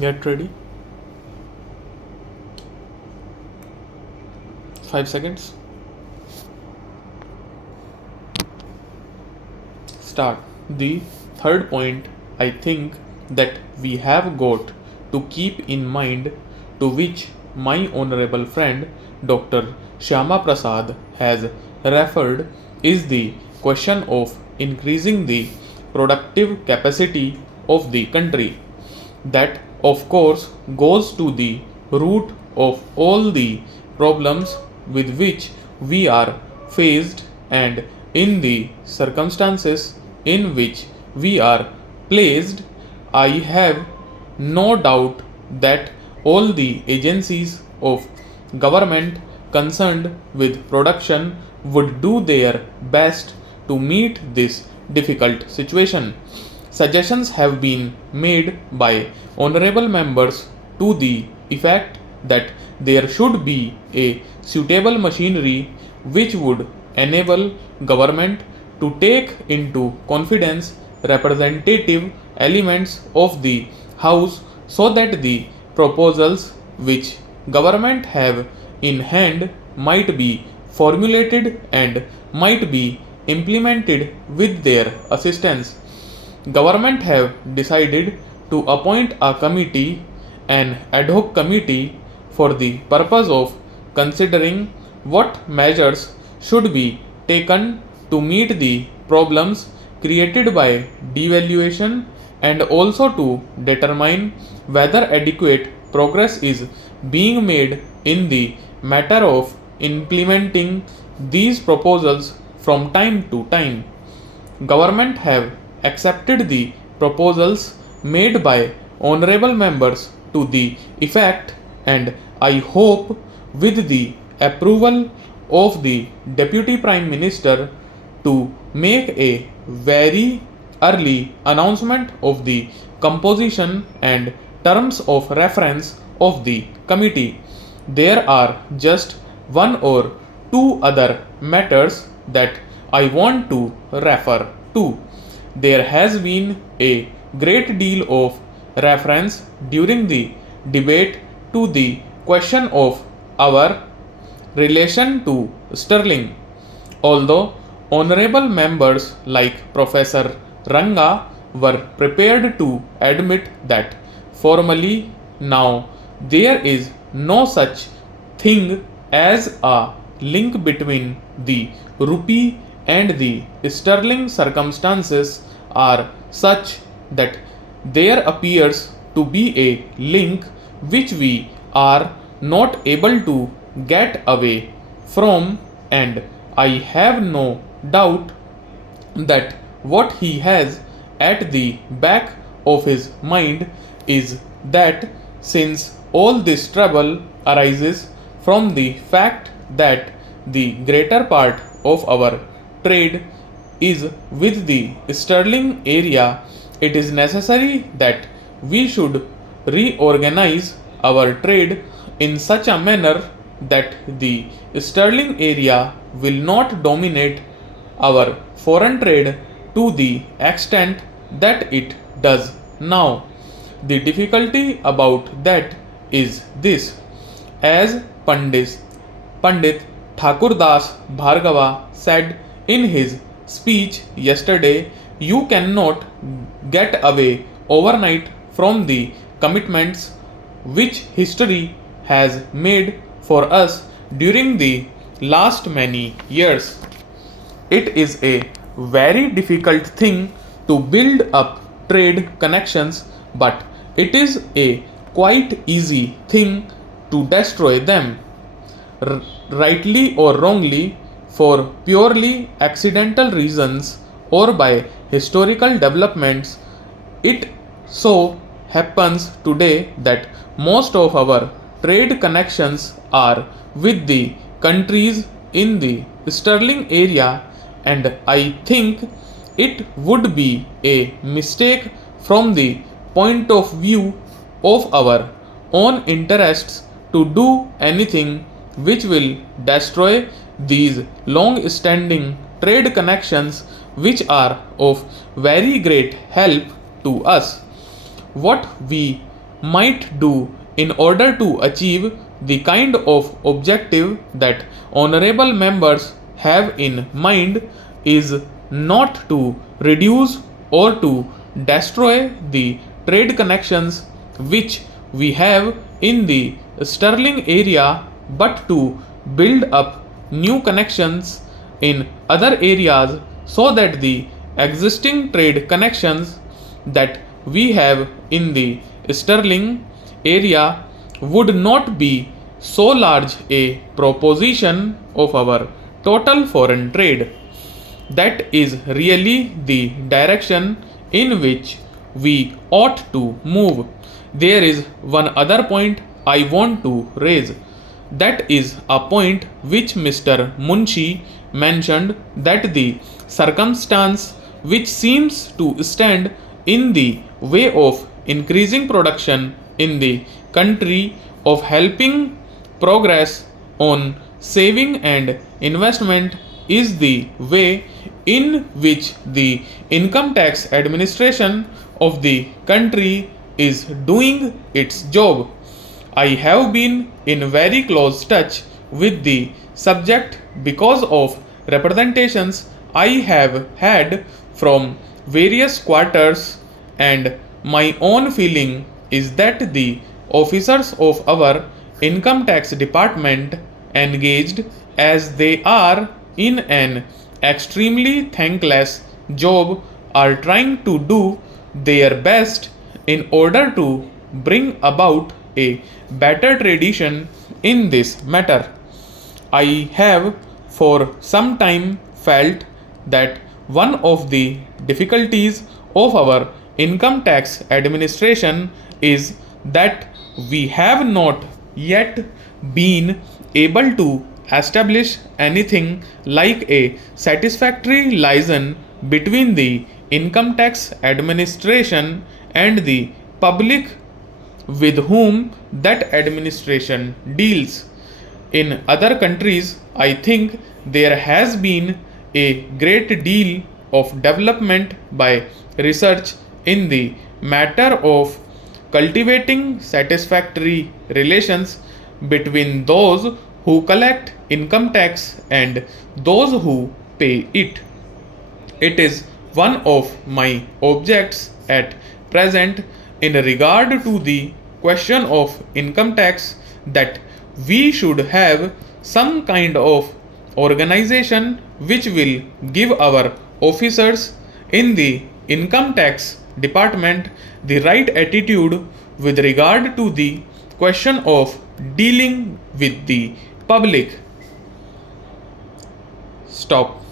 Get ready. 5 seconds. Start. The third point I think that we have got to keep in mind, to which my honorable friend Dr. Shyama Prasad has referred, is the question of increasing the productive capacity of the country. That, of course, goes to the root of all the problems with which we are faced, and in the circumstances in which we are placed, I have no doubt that all the agencies of government concerned with production would do their best to meet this difficult situation. Suggestions have been made by honorable members to the effect that there should be a suitable machinery which would enable government to take into confidence representative elements of the house, so that the proposals which government have in hand might be formulated and might be implemented with their assistance. Government have decided to appoint a committee, an ad hoc committee, for the purpose of considering what measures should be taken to meet the problems created by devaluation, and also to determine whether adequate progress is being made in the matter of implementing these proposals from time to time. Government have accepted the proposals made by honorable members to the effect, and I hope with the approval of the Deputy Prime Minister to make a very early announcement of the composition and terms of reference of the committee. There are just one or two other matters that I want to refer to. There has been a great deal of reference during the debate to the question of our relation to sterling. Although honorable members like Professor Ranga were prepared to admit that formally now there is no such thing as a link between the rupee and the sterling, circumstances are such that there appears to be a link which we are not able to get away from, and I have no doubt that what he has at the back of his mind is that since all this trouble arises from the fact that the greater part of our trade is with the sterling area, it is necessary that we should reorganize our trade in such a manner that the sterling area will not dominate our foreign trade to the extent that it does now. The difficulty about that is this: as Pandit Thakur Das Bhargava said in his speech yesterday, you cannot get away overnight from the commitments which history has made for us during the last many years. It is a very difficult thing to build up trade connections, but it is a quite easy thing to destroy them. Rightly or wrongly, for purely accidental reasons or by historical developments, it so happens today that most of our trade connections are with the countries in the sterling area, and I think it would be a mistake from the point of view of our own interests to do anything which will destroy these long standing trade connections which are of very great help to us. What we might do in order to achieve the kind of objective that honorable members have in mind is not to reduce or to destroy the trade connections which we have in the Sterling area, but to build up new connections in other areas so that the existing trade connections that we have in the Sterling area would not be so large a proposition of our total foreign trade. That is really the direction in which we ought to move. There is one other point I want to raise. That is a point which Mr. Munshi mentioned, that the circumstance which seems to stand in the way of increasing production in the country, of helping progress on saving and investment, is the way in which the income tax administration of the country is doing its job. I have been in very close touch with the subject because of representations I have had from various quarters, and my own feeling is that the officers of our income tax department, engaged as they are in an extremely thankless job, are trying to do their best in order to bring about a better tradition in this matter. I have for some time felt that one of the difficulties of our income tax administration is that we have not yet been able to establish anything like a satisfactory liaison between the income tax administration and the public with whom that administration deals. In other countries, I think there has been a great deal of development by research in the matter of cultivating satisfactory relations between those who collect income tax and those who pay it. It is one of my objects at present in regard to the question of income tax that we should have some kind of organization which will give our officers in the income tax department the right attitude with regard to the question of dealing with the public. Stop.